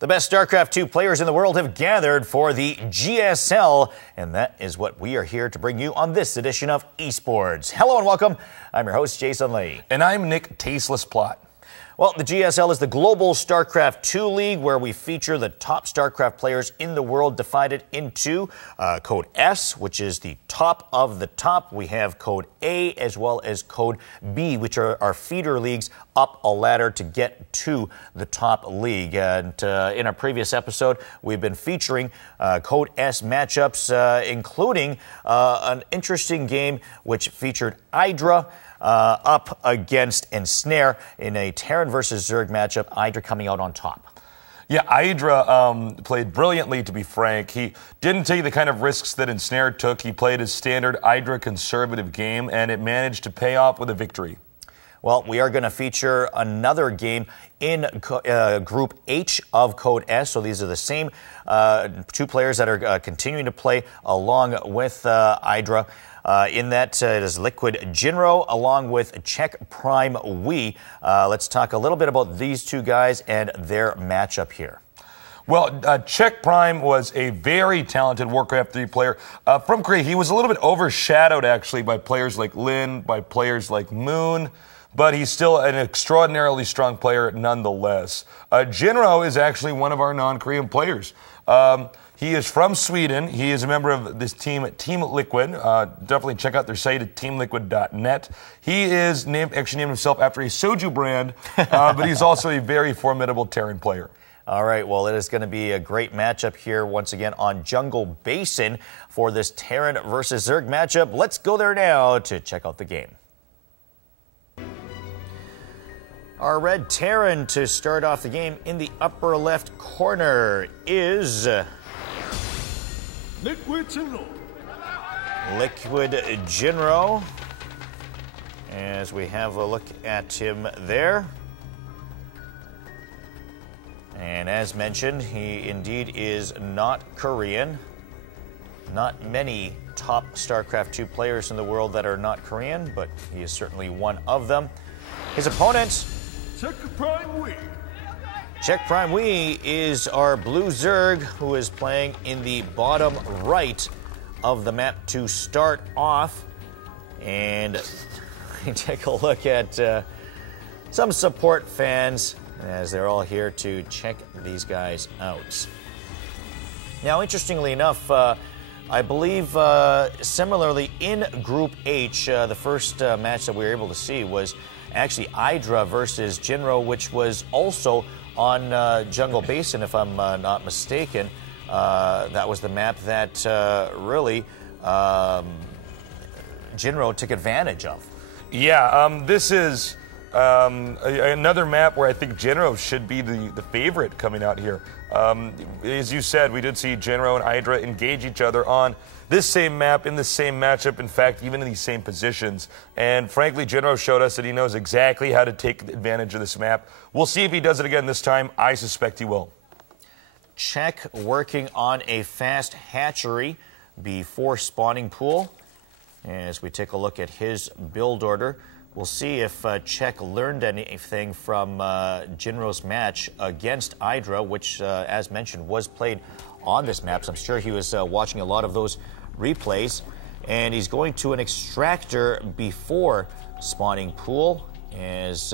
The best StarCraft 2 players in the world have gathered for the GSL, and that is what we are here to bring you on this edition of eSports. Hello and welcome. I'm your host, Jason Lee. And I'm Nick Tasteless Plot. Well, the GSL is the global StarCraft 2 league where we feature the top StarCraft players in the world divided into Code S, which is the top of the top. We have Code A as well as Code B, which are our feeder leagues up a ladder to get to the top league. And in our previous episode, we've been featuring Code S matchups, including an interesting game which featured Hydra up against Ensnare in a Terran versus Zerg matchup, Hydra coming out on top. Yeah, Hydra played brilliantly, to be frank. He didn't take the kind of risks that Ensnare took. He played his standard Hydra conservative game, and it managed to pay off with a victory. Well, we are going to feature another game in Group H of Code S. So these are the same two players that are continuing to play along with Hydra. In that, it is Liquid Jinro along with Czech Prime Wee. Let's talk a little bit about these two guys and their matchup here. Well, Czech Prime was a very talented Warcraft 3 player from Korea. He was a little bit overshadowed, actually, by players like Lin, by players like Moon, but he's still an extraordinarily strong player nonetheless. Jinro is actually one of our non-Korean players. He is from Sweden. He is a member of this team, Team Liquid. Definitely check out their site at teamliquid.net. He is actually named himself after a soju brand, but he's also a very formidable Terran player. All right, well, it is going to be a great matchup here once again on Jungle Basin for this Terran versus Zerg matchup. Let's go there now to check out the game. Our red Terran to start off the game in the upper left corner is Liquid Jinro. Liquid Jinro. As we have a look at him there. And as mentioned, he indeed is not Korean. Not many top StarCraft 2 players in the world that are not Korean, but he is certainly one of them. His opponent, Czech Prime Wee. Czech Prime Wee is our blue Zerg who is playing in the bottom right of the map to start off. And we take a look at some support fans as they're all here to check these guys out. Now, interestingly enough, I believe similarly in Group H, the first match that we were able to see was actually Hydra versus Jinro, which was also on Jungle Basin, if I'm not mistaken. That was the map that really Jinro took advantage of. Yeah, this is another map where I think Jinro should be the favorite coming out here. As you said, we did see Jinro and Hydra engage each other on this same map, in the same matchup, in fact, even in these same positions. And frankly, Jinro showed us that he knows exactly how to take advantage of this map. We'll see if he does it again this time. I suspect he will. Czech working on a fast hatchery before spawning pool. As we take a look at his build order, we'll see if Czech learned anything from Jinro's match against Hydra, which, as mentioned, was played on this map. So I'm sure he was watching a lot of those replays. And he's going to an extractor before spawning pool, as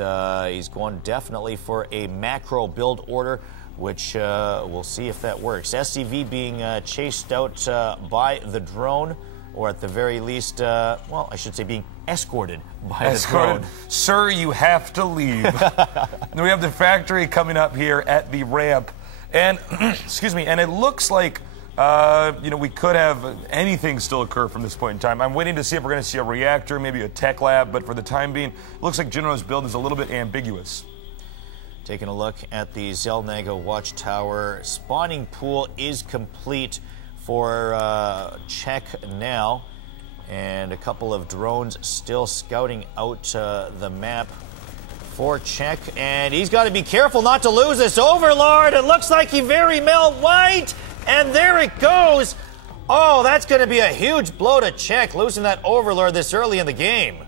he's going definitely for a macro build order, which we'll see if that works. SCV being chased out by the drone, or at the very least, well, I should say being escorted by the drone. Sir, you have to leave. We have the factory coming up here at the ramp. And, excuse me, and it looks like, we could have anything still occur from this point in time. I'm waiting to see if we're going to see a reactor, maybe a tech lab, but for the time being, it looks like Jinro's build is a little bit ambiguous. Taking a look at the Zelnaga watchtower. Spawning pool is complete for Czech now. And a couple of drones still scouting out the map for Czech. And he's got to be careful not to lose this Overlord. It looks like he very white. And there it goes. Oh, that's going to be a huge blow to Czech, losing that Overlord this early in the game.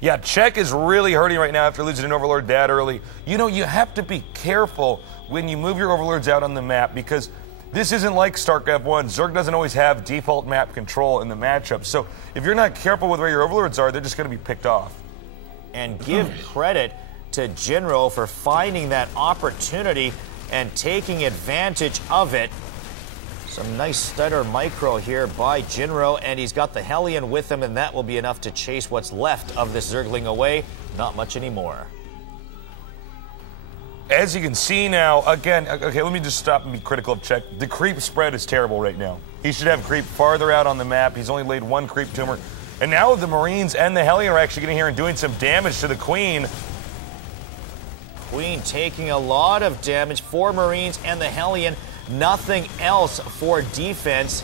Yeah, Czech is really hurting right now after losing an Overlord that early. You know, you have to be careful when you move your Overlords out on the map because this isn't like Starcraft 1. Zerg doesn't always have default map control in the matchup. So if you're not careful with where your Overlords are, they're just going to be picked off. And give credit to Jinro for finding that opportunity and taking advantage of it. Some nice stutter micro here by Jinro, and he's got the Hellion with him, and that will be enough to chase what's left of this Zergling away. Not much anymore. As you can see now, again, okay, let me just stop and be critical of Czech. The creep spread is terrible right now. He should have creep farther out on the map. He's only laid one creep tumor. And now the Marines and the Hellion are actually getting here and doing some damage to the Queen. Queen taking a lot of damage. 4 Marines and the Hellion. Nothing else for defense.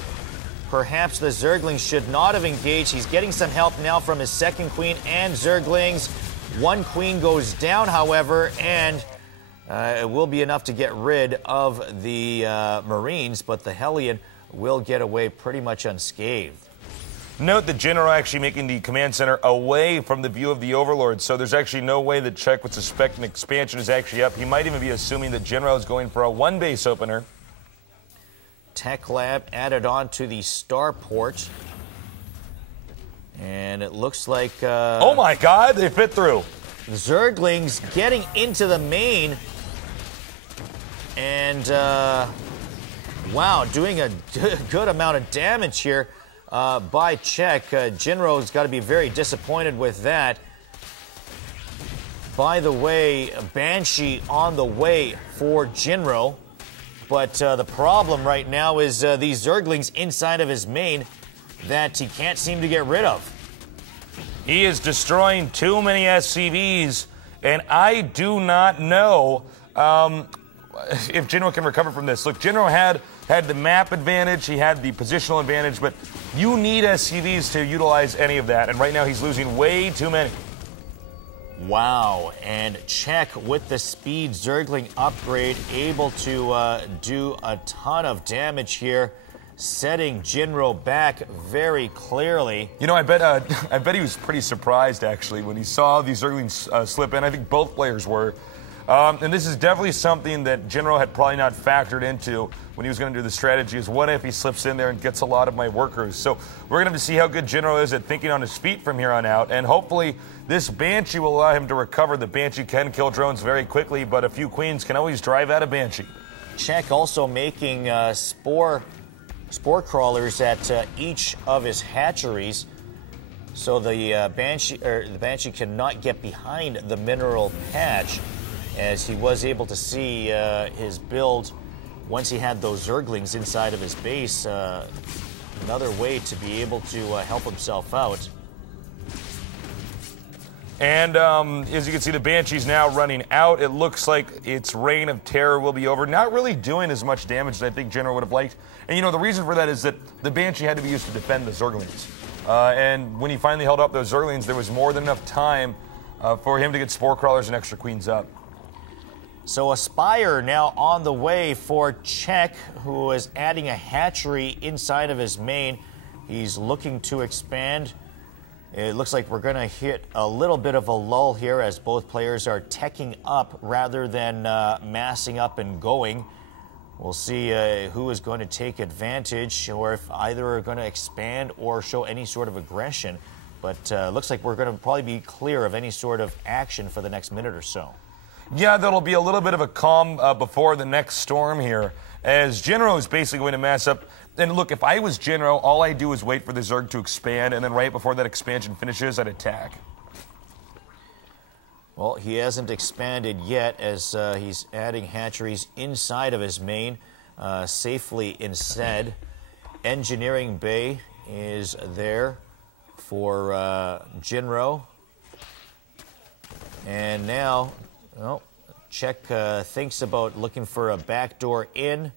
Perhaps the Zerglings should not have engaged. He's getting some help now from his second Queen and Zerglings. One Queen goes down, however, and it will be enough to get rid of the Marines, but the Hellion will get away pretty much unscathed. Note that General actually making the command center away from the view of the Overlord, so there's actually no way that Czech would suspect an expansion is actually up. He might even be assuming that General is going for a 1-base opener. Tech Lab added on to the starport. And it looks like... oh my god, they fit through. Zerglings getting into the main. And, wow, doing a good amount of damage here by Czech. Jinro's got to be very disappointed with that. By the way, Banshee on the way for Jinro. But the problem right now is these Zerglings inside of his main that he can't seem to get rid of. He is destroying too many SCVs, and I do not know if Jinro can recover from this. Look, Jinro had the map advantage, he had the positional advantage, but you need SCVs to utilize any of that, and right now he's losing way too many. Wow, and Czech with the speed Zergling upgrade, able to do a ton of damage here, setting Jinro back very clearly. You know, I bet he was pretty surprised actually when he saw these Zerglings slip in. I think both players were. And this is definitely something that Jinro had probably not factored into when he was going to do the strategy, is what if he slips in there and gets a lot of my workers. So we're going to have to see how good Jinro is at thinking on his feet from here on out, and hopefully this Banshee will allow him to recover. The Banshee can kill drones very quickly, but a few Queens can always drive out a Banshee. Czech also making spore crawlers at each of his hatcheries, so the Banshee cannot get behind the mineral patch, as he was able to see his build once he had those Zerglings inside of his base. Another way to be able to help himself out. And as you can see, the Banshee's now running out. It looks like its reign of terror will be over. Not really doing as much damage as I think General would have liked. And you know, the reason for that is that the Banshee had to be used to defend the Zerglings. And when he finally held up those Zerglings, there was more than enough time for him to get Spore Crawlers and extra Queens up. So a Spire now on the way for Czech, who is adding a hatchery inside of his main. He's looking to expand. It looks like we're going to hit a little bit of a lull here as both players are teching up rather than massing up and going. We'll see who is going to take advantage, or if either are going to expand or show any sort of aggression. But looks like we're going to probably be clear of any sort of action for the next minute or so. Yeah, that'll be a little bit of a calm before the next storm here, as Jinro is basically going to mass up. And look, if I was Jinro, all I do is wait for the Zerg to expand, and then right before that expansion finishes, I'd attack. Well, he hasn't expanded yet, as he's adding hatcheries inside of his main safely instead. Engineering Bay is there for Jinro. And now, well, Czech thinks about looking for a backdoor in.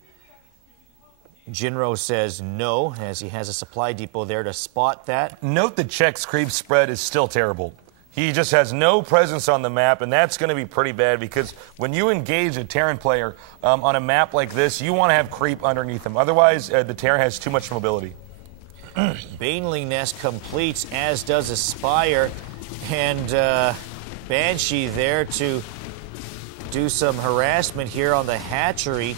Jinro says no, as he has a supply depot there to spot that. Note that Czech's creep spread is still terrible. He just has no presence on the map, and that's going to be pretty bad, because when you engage a Terran player on a map like this, you want to have creep underneath him. Otherwise, the Terran has too much mobility. Baneling Nest completes, as does Aspire. And Banshee there to do some harassment here on the hatchery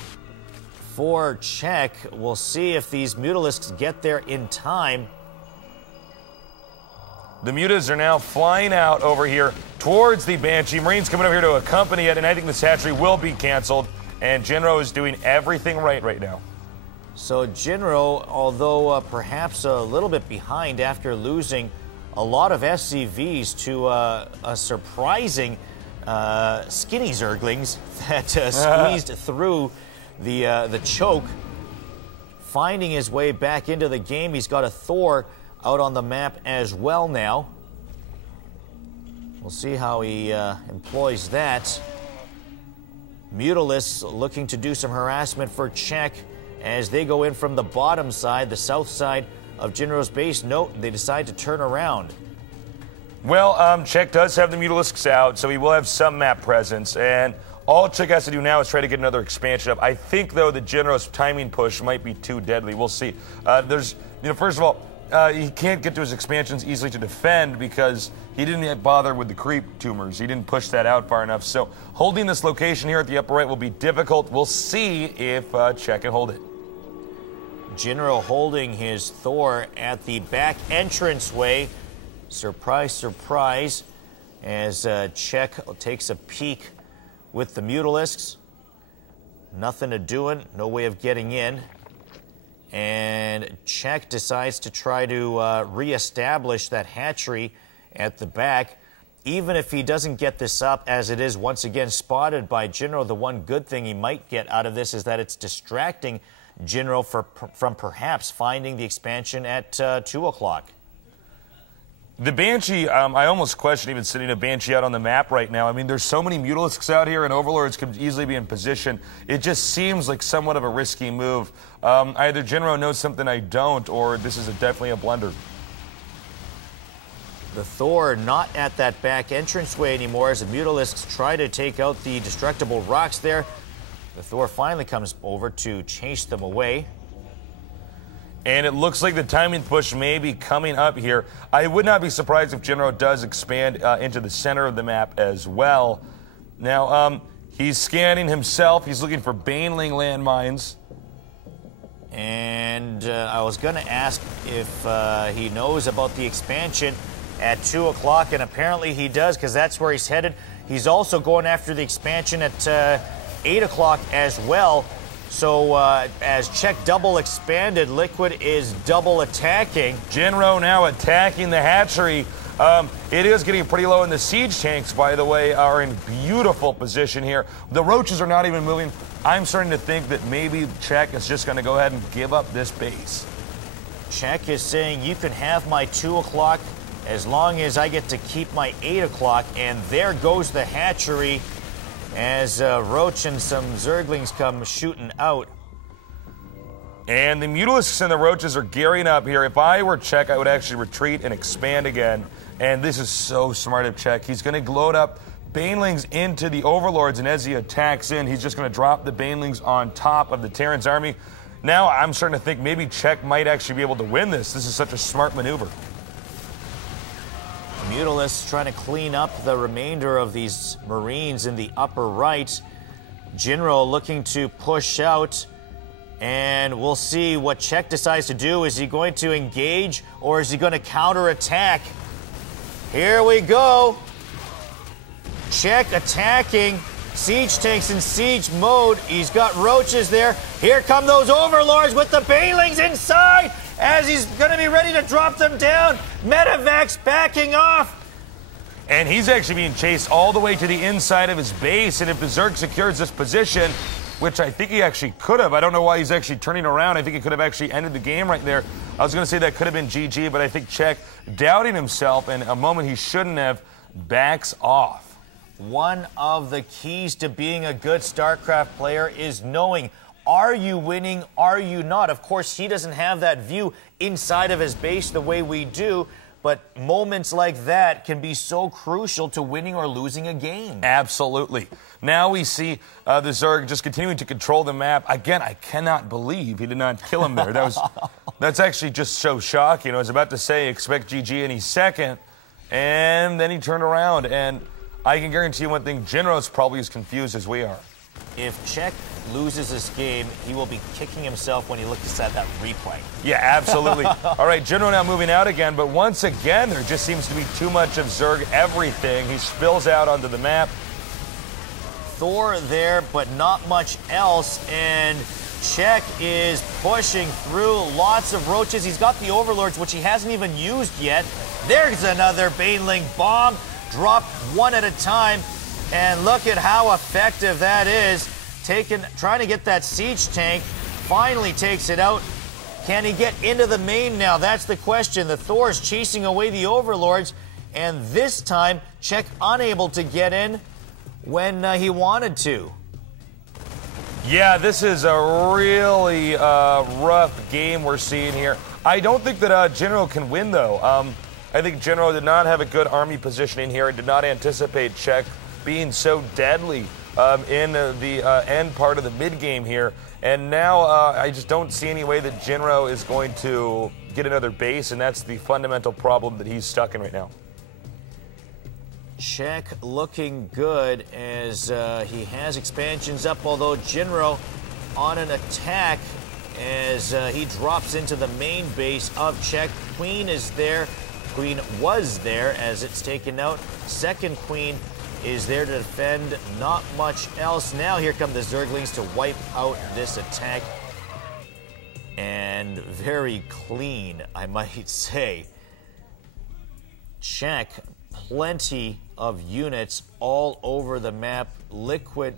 for Czech. We'll see if these Mutalisks get there in time. The Mutas are now flying out over here towards the Banshee. Marines coming over here to accompany it, and I think this hatchery will be canceled. And Jinro is doing everything right now. So Jinro, although perhaps a little bit behind after losing a lot of SCVs to a surprising skinny Zerglings that squeezed through the choke, finding his way back into the game. He's got a Thor out on the map as well now. We'll see how he employs that. Mutalisks looking to do some harassment for Czech as they go in from the bottom side, the south side of Jinro's base. Note, they decide to turn around. Well, Czech does have the Mutalisks out, so he will have some map presence, and all Czech has to do now is try to get another expansion up. I think, though, that Jinro's timing push might be too deadly. We'll see. First of all, he can't get to his expansions easily to defend because he didn't bother with the creep tumors. He didn't push that out far enough. So holding this location here at the upper right will be difficult. We'll see if Czech can hold it. Jinro holding his Thor at the back entranceway. Surprise, surprise, as Czech takes a peek with the Mutalisks. Nothing to doing, no way of getting in. And Czech decides to try to reestablish that hatchery at the back. Even if he doesn't get this up, as it is once again spotted by Jinro, the one good thing he might get out of this is that it's distracting Jinro from perhaps finding the expansion at 2 o'clock. The Banshee, I almost question even sitting a Banshee out on the map right now. I mean, there's so many Mutalisks out here, and Overlords could easily be in position. It just seems like somewhat of a risky move. Either Jinro knows something I don't, or this is definitely a blunder. The Thor not at that back entranceway anymore as the Mutalisks try to take out the destructible rocks there. The Thor finally comes over to chase them away. And it looks like the timing push may be coming up here. I would not be surprised if Jinro does expand into the center of the map as well. Now, he's scanning himself. He's looking for Baneling landmines. And I was going to ask if he knows about the expansion at 2 o'clock, and apparently he does, because that's where he's headed. He's also going after the expansion at 8 o'clock as well. So as Czech double expanded, Liquid is double attacking. Jinro now attacking the hatchery. It is getting pretty low, and the siege tanks, by the way, are in beautiful position here. The roaches are not even moving. I'm starting to think that maybe Czech is just going to go ahead and give up this base. Czech is saying, you can have my 2 o'clock as long as I get to keep my 8 o'clock. And there goes the hatchery as Roach and some Zerglings come shooting out. And the Mutalisks and the Roaches are gearing up here. If I were Czech, I would actually retreat and expand again. And this is so smart of Czech. He's going to load up Banelings into the Overlords, and as he attacks in, he's just going to drop the Banelings on top of the Terran's army. Now I'm starting to think maybe Czech might actually be able to win this. This is such a smart maneuver. Mutalisks trying to clean up the remainder of these Marines in the upper right. Jinro looking to push out, and we'll see what Czech decides to do. Is he going to engage, or is he going to counterattack? Here we go. Czech attacking. Siege tanks in siege mode. He's got roaches there. Here come those Overlords with the Banelings inside as he's going to be ready to drop them down. Medivacs backing off. And he's actually being chased all the way to the inside of his base. And if the Zerg secures this position, which I think he actually could have, I don't know why he's actually turning around. I think he could have actually ended the game right there. I was going to say that could have been GG, but I think Czech, doubting himself and a moment he shouldn't have, backs off. One of the keys to being a good StarCraft player is knowing, are you winning, are you not? Of course, he doesn't have that view inside of his base the way we do, but moments like that can be so crucial to winning or losing a game. Absolutely. Now we see the Zerg just continuing to control the map. Again, I cannot believe he did not kill him there. That's actually just so shocking. I was about to say expect GG any second. And then he turned around, and I can guarantee you one thing, Jinro's probably as confused as we are. If Czech loses this game, he will be kicking himself when he looks at that replay. Yeah, absolutely. All right, Jinro now moving out again, but once again, there just seems to be too much of Zerg everything. He spills out onto the map. Thor there, but not much else, and Czech is pushing through lots of roaches. He's got the Overlords, which he hasn't even used yet. There's another Baneling bomb, dropped one at a time, and look at how effective that is. Trying to get that siege tank, finally takes it out. Can he get into the main now? That's the question. The Thor's chasing away the Overlords, and this time, Czech unable to get in when he wanted to. Yeah, this is a really rough game we're seeing here. I don't think that Jinro can win, though. I think Jinro did not have a good army positioning here and did not anticipate Czech being so deadly in the end part of the mid game here. And now I just don't see any way that Jinro is going to get another base, and that's the fundamental problem that he's stuck in right now. Czech looking good as he has expansions up, although Jinro on an attack as he drops into the main base of Czech. Queen is there. Queen was there as it's taken out. Second Queen is there to defend. Not much else. Now here come the Zerglings to wipe out this attack. And very clean, I might say. Czech, plenty of units all over the map. Liquid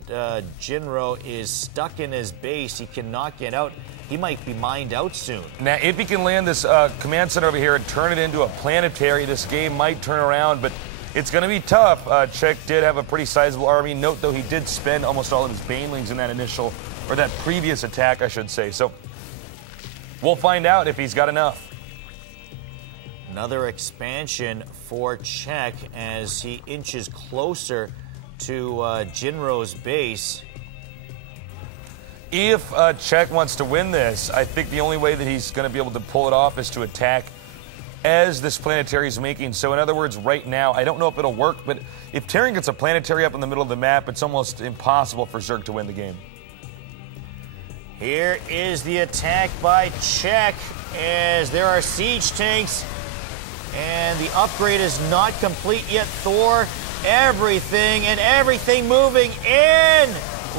Jinro is stuck in his base. He cannot get out. He might be mined out soon. Now, if he can land this command center over here and turn it into a planetary, this game might turn around, but it's going to be tough. Czech did have a pretty sizable army. Note, though, he did spend almost all of his Banelings in that initial, or that previous attack, I should say. So we'll find out if he's got enough. Another expansion for Czech as he inches closer to Jinro's base. If Czech wants to win this, I think the only way that he's going to be able to pull it off is to attack as this planetary is making. So in other words, right now, I don't know if it'll work, but if Terran gets a planetary up in the middle of the map, it's almost impossible for Zerg to win the game. Here is the attack by Czech as there are siege tanks and the upgrade is not complete yet. Thor, everything moving in.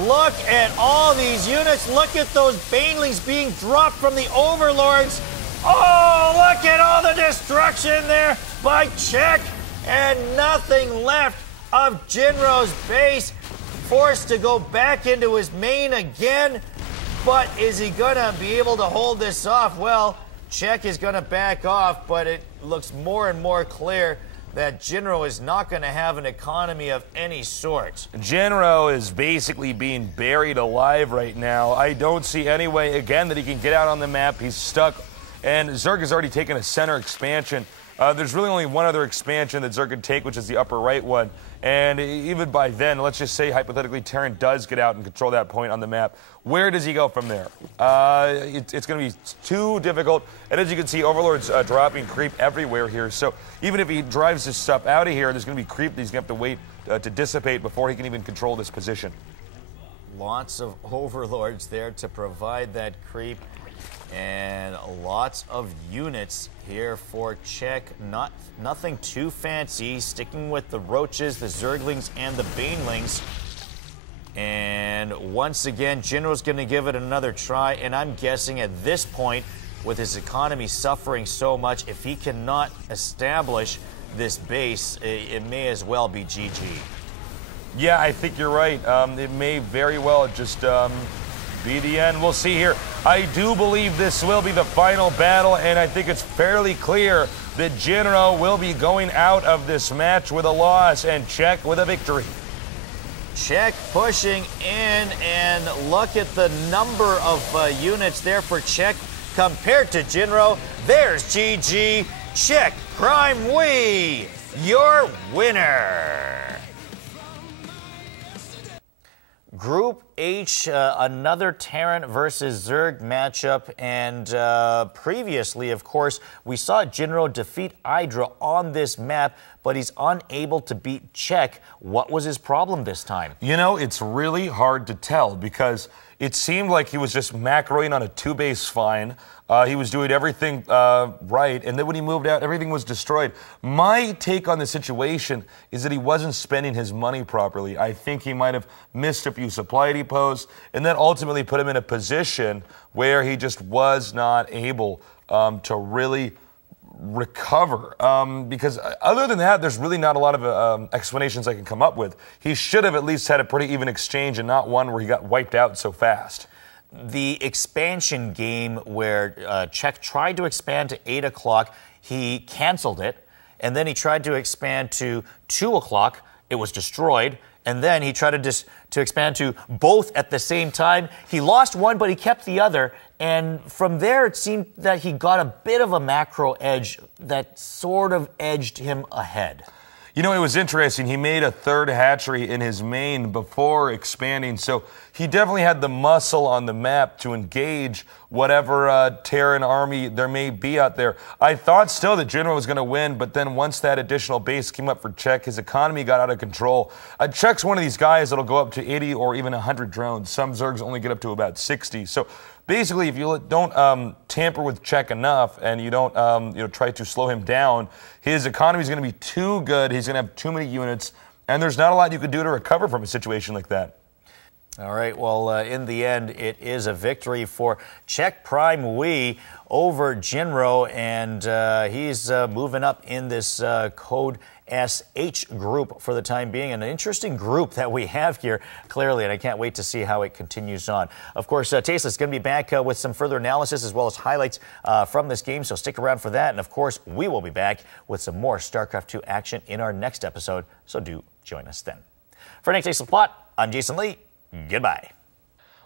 Look at all these units. Look at those Banelings being dropped from the Overlords. Oh, look at all the destruction there by Czech. And nothing left of Jinro's base. Forced to go back into his main again. But is he going to be able to hold this off? Well, Czech is going to back off, but it looks more and more clear that Jinro is not going to have an economy of any sort. Jinro is basically being buried alive right now. I don't see any way, again, that he can get out on the map. He's stuck, and Zerg has already taken a center expansion. There's really only one other expansion that Zerg could take, which is the upper right one. And even by then, let's just say, hypothetically, Terran does get out and control that point on the map. Where does he go from there? It's going to be too difficult. And as you can see, Overlord's dropping creep everywhere here. So even if he drives this stuff out of here, there's going to be creep that he's going to have to wait to dissipate before he can even control this position. Lots of Overlords there to provide that creep. And lots of units here for Czech. Nothing too fancy. Sticking with the Roaches, the Zerglings, and the Banelings. And once again, Jinro's going to give it another try. And I'm guessing at this point, with his economy suffering so much, if he cannot establish this base, it may as well be GG. Yeah, I think you're right. It may very well just be the end. We'll see here. I do believe this will be the final battle, and I think it's fairly clear that Jinro will be going out of this match with a loss and Czech with a victory. Czech pushing in, and look at the number of units there for Czech compared to Jinro. There's GG. Czech Prime Wee, your winner. Group H, another Terran versus Zerg matchup, and previously, of course, we saw Jinro defeat Hydra on this map, but he's unable to beat Czech. What was his problem this time? You know, it's really hard to tell because it seemed like he was just macroing on a 2-base fine. He was doing everything right, and then when he moved out, everything was destroyed. My take on the situation is that he wasn't spending his money properly. I think he might have missed a few supply depots, and that ultimately put him in a position where he just was not able to really recover. Because other than that, there's really not a lot of explanations I can come up with. He should have at least had a pretty even exchange and not one where he got wiped out so fast. The expansion game where Czech tried to expand to 8 o'clock, he canceled it, and then he tried to expand to 2 o'clock, it was destroyed, and then he tried to expand to both at the same time. He lost one, but he kept the other, and from there it seemed that he got a bit of a macro edge that sort of edged him ahead. You know, it was interesting. He made a third hatchery in his main before expanding, so he definitely had the muscle on the map to engage whatever Terran army there may be out there. I thought still that Jinro was going to win, but then once that additional base came up for Czech, his economy got out of control. Czech's one of these guys that'll go up to 80 or even 100 drones. Some Zergs only get up to about 60. So basically, if you don't tamper with Czech enough and you don't try to slow him down, his economy is going to be too good. He's going to have too many units, and there's not a lot you can do to recover from a situation like that. All right, well, in the end, it is a victory for Czech Prime Wee over Jinro, and he's moving up in this Code SH group for the time being. An interesting group that we have here, clearly, and I can't wait to see how it continues on. Of course, Tasteless is going to be back with some further analysis as well as highlights from this game, so stick around for that. And, of course, we will be back with some more StarCraft 2 action in our next episode, so do join us then. For next Tasteless Plot, I'm Jason Lee. Goodbye.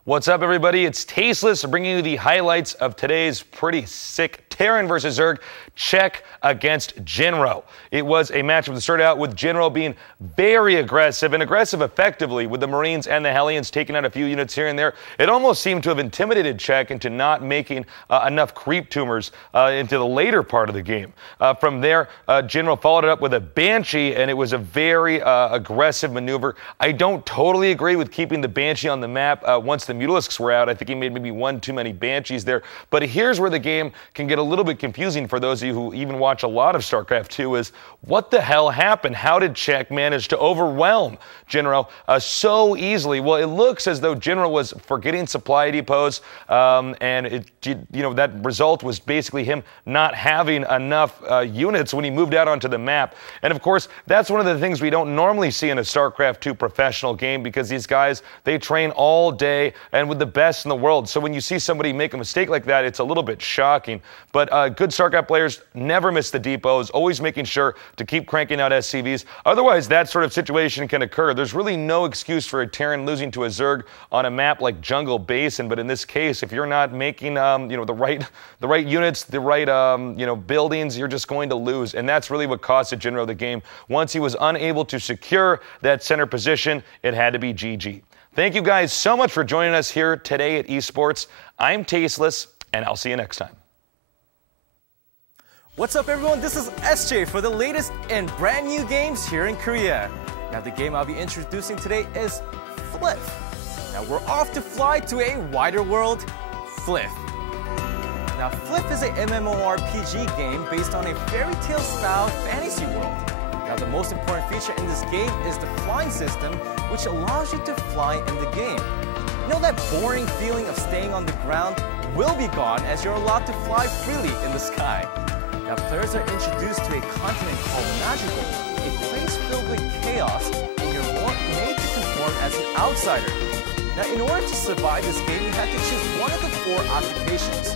What's up, everybody? It's Tasteless bringing you the highlights of today's pretty sick Terran versus Zerg, Czech against Jinro. It was a matchup that started out with Jinro being very aggressive and aggressive effectively with the Marines and the Hellions taking out a few units here and there. It almost seemed to have intimidated Czech into not making enough creep tumors into the later part of the game. From there, Jinro followed it up with a Banshee, and it was a very aggressive maneuver. I don't totally agree with keeping the Banshee on the map once the Mutalisks were out. I think he made maybe one too many Banshees there. But here's where the game can get a little bit confusing for those of you who even watch a lot of StarCraft 2 is, what the hell happened? How did Czech manage to overwhelm Jinro so easily? Well, it looks as though Jinro was forgetting supply depots, and that result was basically him not having enough units when he moved out onto the map. And of course, that's one of the things we don't normally see in a StarCraft 2 professional game, because these guys, they train all day and with the best in the world. So when you see somebody make a mistake like that, it's a little bit shocking. But good StarCraft players never miss the depots, always making sure to keep cranking out SCVs. Otherwise, that sort of situation can occur. There's really no excuse for a Terran losing to a Zerg on a map like Jungle Basin. But in this case, if you're not making the right units, the right buildings, you're just going to lose. And that's really what costed Jinro the game. Once he was unable to secure that center position, it had to be GG. Thank you guys so much for joining us here today at Esports. I'm Tasteless, and I'll see you next time. What's up, everyone? This is SJ for the latest and brand new games here in Korea. Now, the game I'll be introducing today is Flip. Now, we're off to fly to a wider world, Flip. Now, Flip is a MMORPG game based on a fairy tale style fantasy world. Now, the most important feature in this game is the flying system, which allows you to fly in the game. You know that boring feeling of staying on the ground will be gone as you're allowed to fly freely in the sky. Now, players are introduced to a continent called Magical, a place filled with chaos, and you're made to conform as an outsider. Now, in order to survive this game, you have to choose one of the 4 occupations.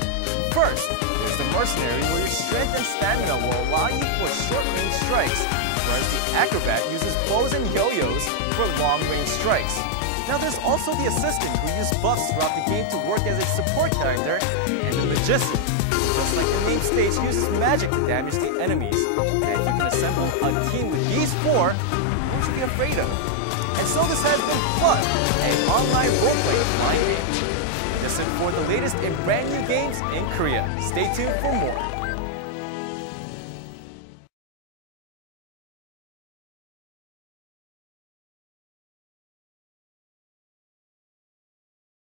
First, there's the mercenary, where your strength and stamina will allow you for short-range strikes, whereas the acrobat uses bows and yo-yos for long-range strikes. Now, there's also the assistant, who uses buffs throughout the game to work as a support character, and the magician, just like the name states, uses magic to damage the enemies. And if you can assemble a team with these 4, who should you be afraid of? And so this has been Flood, an online role-playing flying game. Listen for the latest in brand new games in Korea. Stay tuned for more.